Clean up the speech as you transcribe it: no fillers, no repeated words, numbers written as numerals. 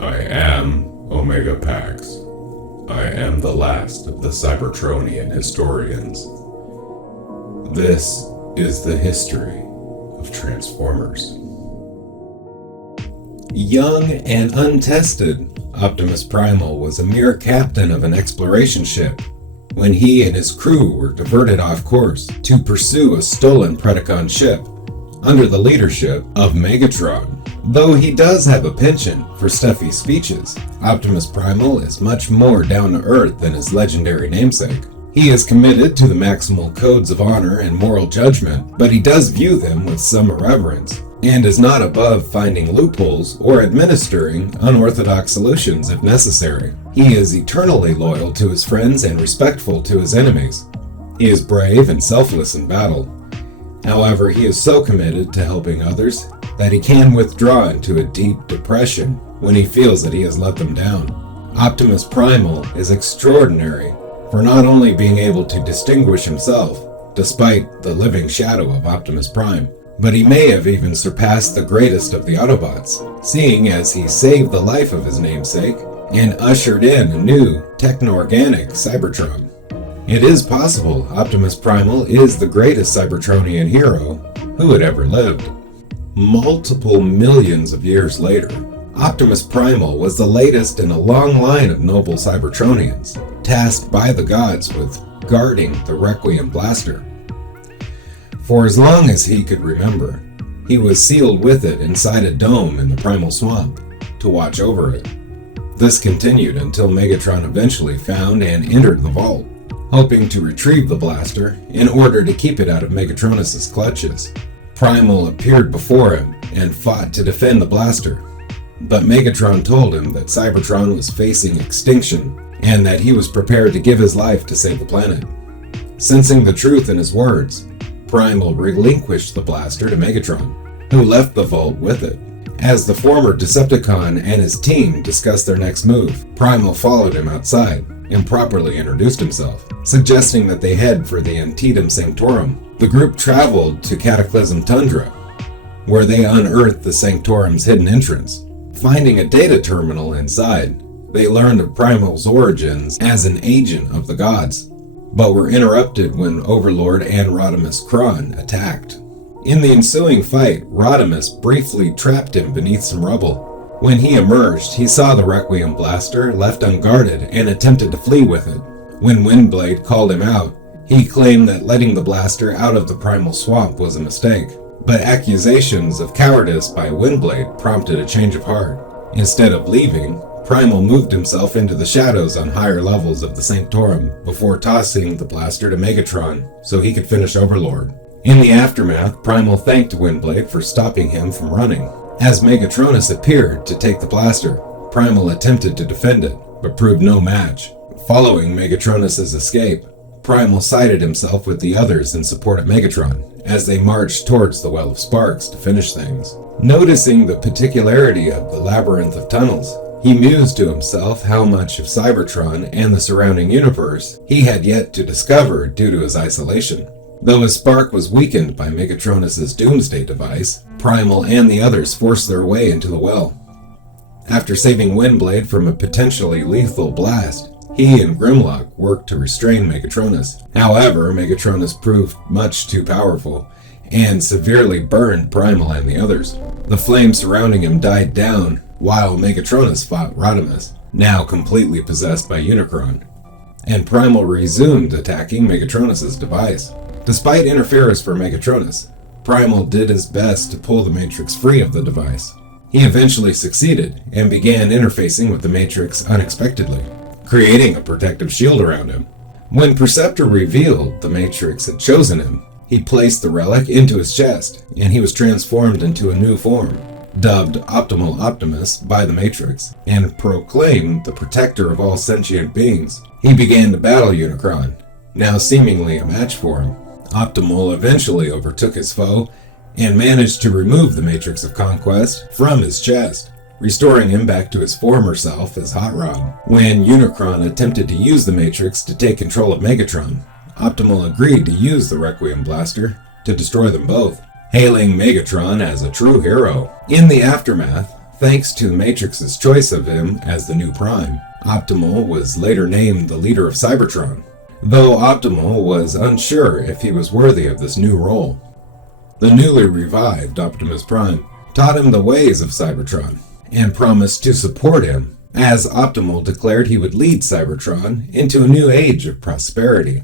I am Omega Pax. I am the last of the Cybertronian historians. This is the history of Transformers. Young and untested, Optimus Primal was a mere captain of an exploration ship when he and his crew were diverted off course to pursue a stolen Predacon ship under the leadership of Megatron. Though he does have a penchant for stuffy speeches, Optimus Primal is much more down-to-earth than his legendary namesake. He is committed to the Maximal codes of honor and moral judgment, but he does view them with some irreverence, and is not above finding loopholes or administering unorthodox solutions if necessary. He is eternally loyal to his friends and respectful to his enemies. He is brave and selfless in battle. However, he is so committed to helping others that he can withdraw into a deep depression when he feels that he has let them down. Optimus Primal is extraordinary for not only being able to distinguish himself despite the living shadow of Optimus Prime, but he may have even surpassed the greatest of the Autobots, seeing as he saved the life of his namesake and ushered in a new techno-organic Cybertron. It is possible Optimus Primal is the greatest Cybertronian hero who had ever lived. Multiple millions of years later, Optimus Primal was the latest in a long line of noble Cybertronians, tasked by the gods with guarding the Requiem Blaster. For as long as he could remember, he was sealed with it inside a dome in the Primal Swamp to watch over it. This continued until Megatron eventually found and entered the vault, hoping to retrieve the blaster in order to keep it out of Megatronus' clutches. Primal appeared before him and fought to defend the blaster, but Megatron told him that Cybertron was facing extinction and that he was prepared to give his life to save the planet. Sensing the truth in his words, Primal relinquished the blaster to Megatron, who left the vault with it. As the former Decepticon and his team discussed their next move, Primal followed him outside and properly introduced himself, suggesting that they head for the Antietam Sanctorum. The group traveled to Cataclysm Tundra, where they unearthed the Sanctorum's hidden entrance. Finding a data terminal inside, they learned of Primal's origins as an agent of the gods, but were interrupted when Overlord and Rodimus Kron attacked. In the ensuing fight, Rodimus briefly trapped him beneath some rubble. When he emerged, he saw the Requiem Blaster left unguarded and attempted to flee with it. When Windblade called him out, he claimed that letting the blaster out of the Primal Swamp was a mistake, but accusations of cowardice by Windblade prompted a change of heart. Instead of leaving, Primal moved himself into the shadows on higher levels of the Sanctorum before tossing the blaster to Megatron so he could finish Overlord. In the aftermath, Primal thanked Windblade for stopping him from running. As Megatronus appeared to take the blaster, Primal attempted to defend it, but proved no match. Following Megatronus' escape, Primal sided himself with the others in support of Megatron as they marched towards the Well of Sparks to finish things. Noticing the particularity of the labyrinth of tunnels, he mused to himself how much of Cybertron and the surrounding universe he had yet to discover due to his isolation. Though his spark was weakened by Megatronus' doomsday device, Primal and the others forced their way into the well. After saving Windblade from a potentially lethal blast, he and Grimlock worked to restrain Megatronus. However, Megatronus proved much too powerful and severely burned Primal and the others. The flames surrounding him died down while Megatronus fought Rodimus, now completely possessed by Unicron, and Primal resumed attacking Megatronus' device. Despite interference from Megatronus, Primal did his best to pull the Matrix free of the device. He eventually succeeded and began interfacing with the Matrix unexpectedly, creating a protective shield around him. When Perceptor revealed the Matrix had chosen him, he placed the relic into his chest, and he was transformed into a new form, dubbed Optimal Optimus by the Matrix, and proclaimed the protector of all sentient beings. He began to battle Unicron, now seemingly a match for him. Optimal eventually overtook his foe and managed to remove the Matrix of Conquest from his chest, restoring him back to his former self as Hot Rod. When Unicron attempted to use the Matrix to take control of Megatron, Optimal agreed to use the Requiem Blaster to destroy them both, hailing Megatron as a true hero. In the aftermath, Thanks to Matrix's choice of him as the new Prime, Optimal was later named the leader of Cybertron, though Optimal was unsure if he was worthy of this new role. The newly revived Optimus Prime taught him the ways of Cybertron, and promised to support him, as Optimal declared he would lead Cybertron into a new age of prosperity.